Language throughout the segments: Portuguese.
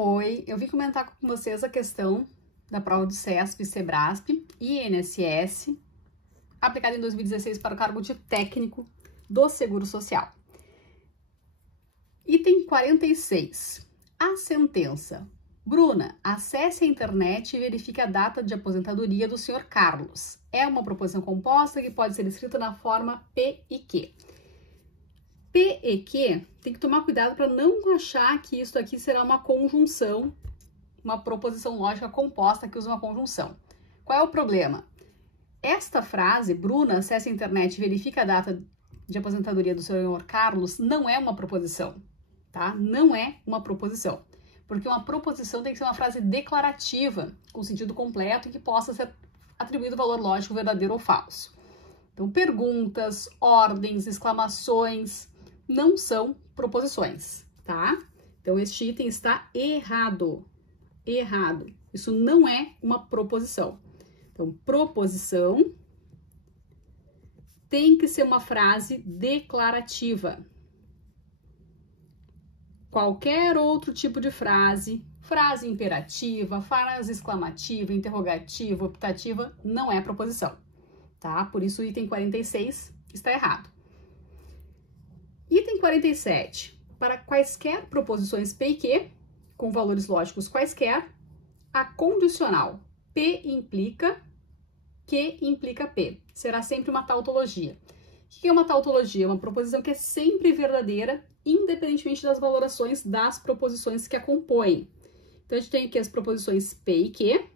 Oi, eu vim comentar com vocês a questão da prova do CESP, SEBRASP e INSS, aplicada em 2016 para o cargo de técnico do Seguro Social. Item 46. A sentença. Bruna, acesse a internet e verifique a data de aposentadoria do Sr. Carlos. É uma proposição composta que pode ser escrita na forma P e Q. P e Q, tem que tomar cuidado para não achar que isso aqui será uma conjunção, uma proposição lógica composta que usa uma conjunção. Qual é o problema? Esta frase, Bruna, acesse a internet e verifica a data de aposentadoria do Sr. Carlos, não é uma proposição, tá? Não é uma proposição. Porque uma proposição tem que ser uma frase declarativa, com sentido completo e que possa ser atribuído valor lógico verdadeiro ou falso. Então, perguntas, ordens, exclamações não são proposições, tá? Então, este item está errado. Errado. Isso não é uma proposição. Então, proposição tem que ser uma frase declarativa. Qualquer outro tipo de frase, frase imperativa, frase exclamativa, interrogativa, optativa, não é proposição, tá? Por isso o item 46 está errado. Item 47. Para quaisquer proposições P e Q, com valores lógicos quaisquer, a condicional P implica, Q implica P. Será sempre uma tautologia. O que é uma tautologia? Uma proposição que é sempre verdadeira, independentemente das valorações das proposições que a compõem. Então, a gente tem aqui as proposições P e Q.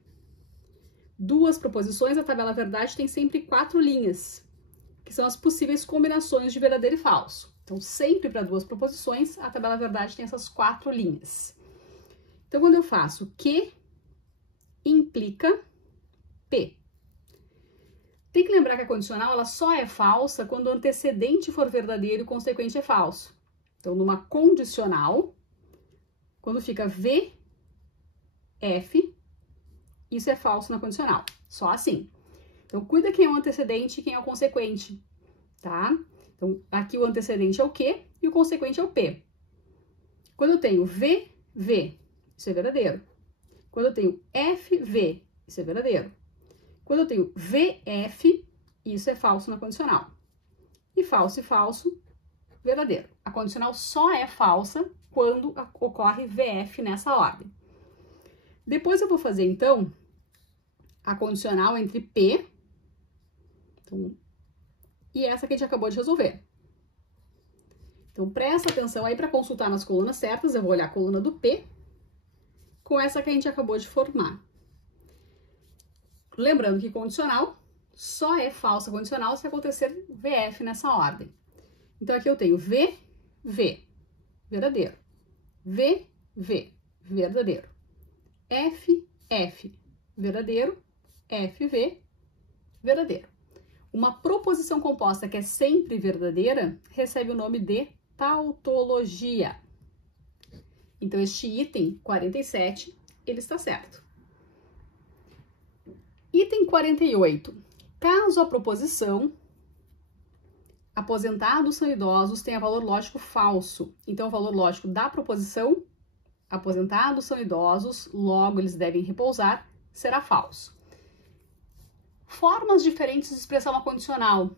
Duas proposições, a tabela verdade tem sempre 4 linhas, que são as possíveis combinações de verdadeiro e falso. Então, sempre para duas proposições, a tabela verdade tem essas 4 linhas. Então, quando eu faço Q implica P. Tem que lembrar que a condicional ela só é falsa quando o antecedente for verdadeiro e o consequente é falso. Então, numa condicional, quando fica V, F, isso é falso na condicional. Só assim. Então, cuida quem é o antecedente e quem é o consequente, tá? Então, aqui o antecedente é o Q e o consequente é o P. Quando eu tenho V, V, isso é verdadeiro. Quando eu tenho F, V, isso é verdadeiro. Quando eu tenho VF, isso é falso na condicional. E falso, verdadeiro. A condicional só é falsa quando ocorre VF nessa ordem. Depois eu vou fazer, então, a condicional entre P e essa que a gente acabou de resolver. Então, presta atenção aí para consultar nas colunas certas. Eu vou olhar a coluna do P com essa que a gente acabou de formar. Lembrando que condicional só é falsa condicional se acontecer VF nessa ordem. Então, aqui eu tenho V, V, verdadeiro. V, V, verdadeiro. F, F, verdadeiro. F, V, verdadeiro. Uma proposição composta que é sempre verdadeira recebe o nome de tautologia. Então, este item 47, ele está certo. Item 48. Caso a proposição aposentados são idosos tenha valor lógico falso. Então, o valor lógico da proposição aposentados são idosos, logo eles devem repousar, será falso. Formas diferentes de expressar uma condicional.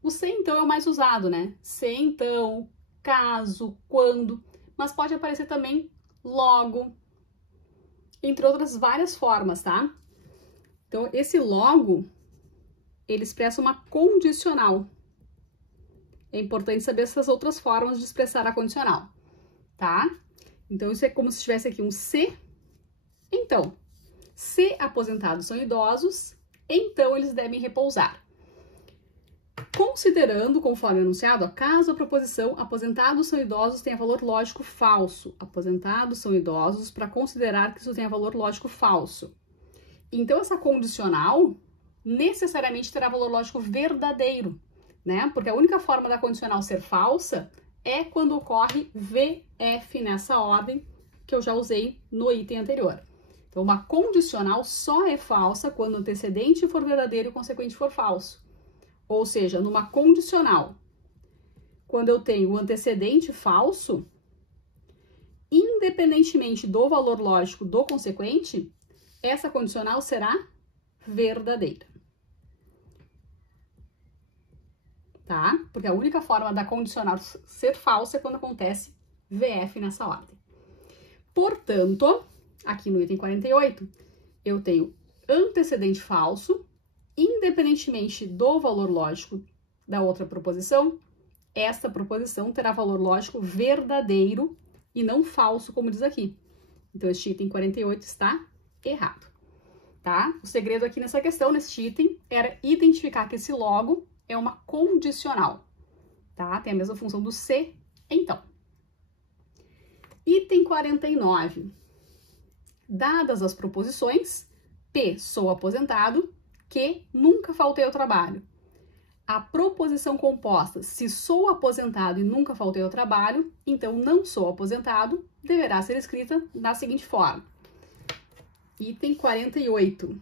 O se então é o mais usado, né? Se então, caso, quando, mas pode aparecer também logo, entre outras várias formas, tá? Então, esse logo, ele expressa uma condicional. É importante saber essas outras formas de expressar a condicional, tá? Então, isso é como se tivesse aqui um se, então. Se aposentados são idosos, então eles devem repousar. Considerando, conforme anunciado, caso a proposição aposentados são idosos tenha valor lógico falso. Aposentados são idosos para considerar que isso tenha valor lógico falso. Então, essa condicional necessariamente terá valor lógico verdadeiro, né? Porque a única forma da condicional ser falsa é quando ocorre VF nessa ordem que eu já usei no item anterior. Então, uma condicional só é falsa quando o antecedente for verdadeiro e o consequente for falso. Ou seja, numa condicional, quando eu tenho o antecedente falso, independentemente do valor lógico do consequente, essa condicional será verdadeira. Tá? Porque a única forma da condicional ser falsa é quando acontece VF nessa ordem. Portanto, aqui no item 48, eu tenho antecedente falso, independentemente do valor lógico da outra proposição, esta proposição terá valor lógico verdadeiro e não falso, como diz aqui. Então, este item 48 está errado, tá? O segredo aqui nessa questão, nesse item, era identificar que esse logo é uma condicional, tá? Tem a mesma função do se, então. Item 49. Dadas as proposições, P, sou aposentado, Q, nunca faltei ao trabalho. A proposição composta, se sou aposentado e nunca faltei ao trabalho, então não sou aposentado, deverá ser escrita da seguinte forma. Item 48.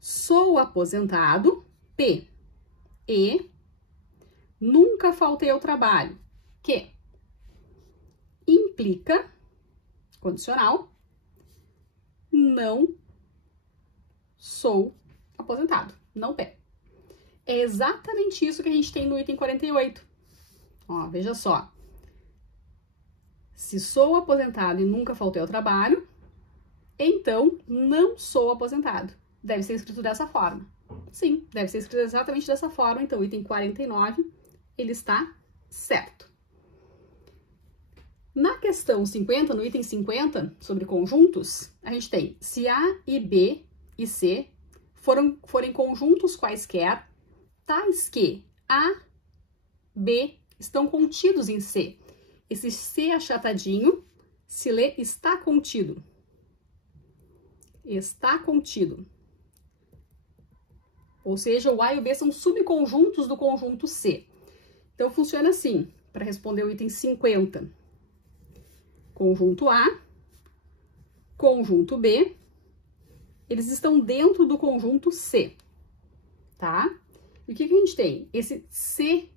Sou aposentado, P, e nunca faltei ao trabalho, Q, implica, condicional, não sou aposentado, não P. É exatamente isso que a gente tem no item 48. Ó, veja só. Se sou aposentado e nunca faltei ao trabalho, então não sou aposentado. Deve ser escrito dessa forma. Sim, deve ser escrito exatamente dessa forma. Então, o item 49, ele está certo. Na questão 50, no item 50, sobre conjuntos, a gente tem se A e B e C forem conjuntos quaisquer, tais que A, B estão contidos em C. Esse C achatadinho se lê está contido. Está contido. Ou seja, o A e o B são subconjuntos do conjunto C. Então, funciona assim, para responder o item 50. Conjunto A, conjunto B, eles estão dentro do conjunto C, tá? E o que a gente tem? Esse C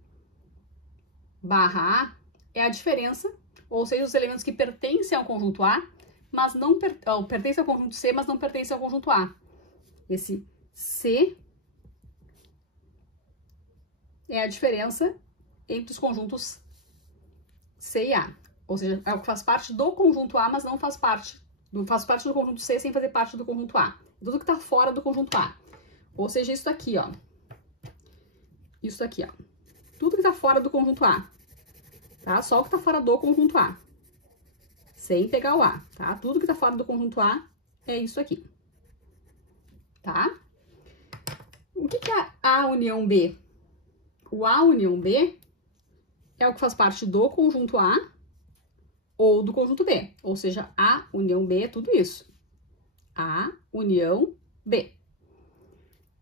barra A é a diferença, ou seja, os elementos que pertencem ao conjunto A, mas não pertencem ao conjunto C, mas não pertencem ao conjunto A. Esse C é a diferença entre os conjuntos C e A. Ou seja, é o que faz parte do conjunto A, mas não faz parte do conjunto C sem fazer parte do conjunto A. Tudo que está fora do conjunto A. Ou seja, isso aqui, ó. Isso aqui, ó. Tudo que está fora do conjunto A. Tá? Só o que está fora do conjunto A. Sem pegar o A, tá? Tudo que está fora do conjunto A é isso aqui. Tá? O que é A união B? O A união B é o que faz parte do conjunto A ou do conjunto B. Ou seja, A união B é tudo isso. A união B.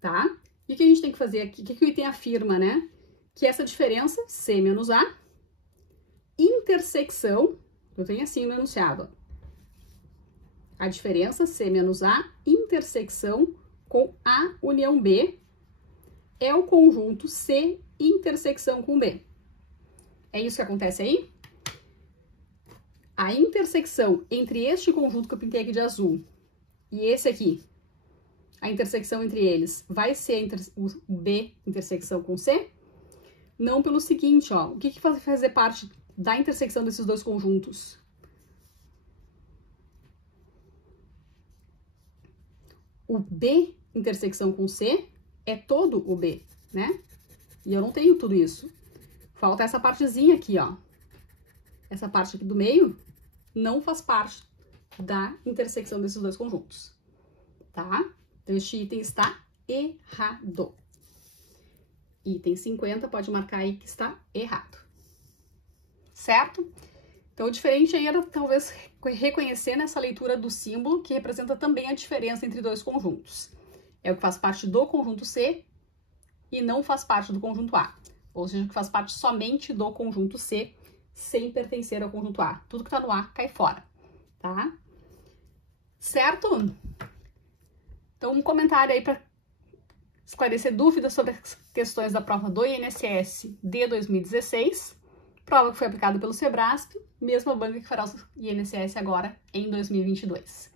Tá? E o que a gente tem que fazer aqui? O que o item afirma, né? Que essa diferença, C menos A, intersecção, eu tenho assim no enunciado, ó. A diferença, C menos A, intersecção com A união B, é o conjunto C intersecção com B. É isso que acontece aí? A intersecção entre este conjunto que eu pintei aqui de azul e esse aqui, a intersecção entre eles, vai ser o B intersecção com C? Não, pelo seguinte, ó, o que vai fazer parte da intersecção desses dois conjuntos? O B intersecção com C é todo o B, né? E eu não tenho tudo isso. Falta essa partezinha aqui, ó. Essa parte aqui do meio não faz parte da intersecção desses dois conjuntos, tá? Então, este item está errado. Item 50, pode marcar aí que está errado. Certo? Então, o diferente aí era talvez reconhecer nessa leitura do símbolo que representa também a diferença entre dois conjuntos. É o que faz parte do conjunto C e não faz parte do conjunto A. Ou seja, que faz parte somente do conjunto C, sem pertencer ao conjunto A. Tudo que tá no A cai fora, tá? Certo? Então, um comentário aí para esclarecer dúvidas sobre as questões da prova do INSS de 2016. Prova que foi aplicada pelo Sebrasp, mesma banca que fará o INSS agora em 2022.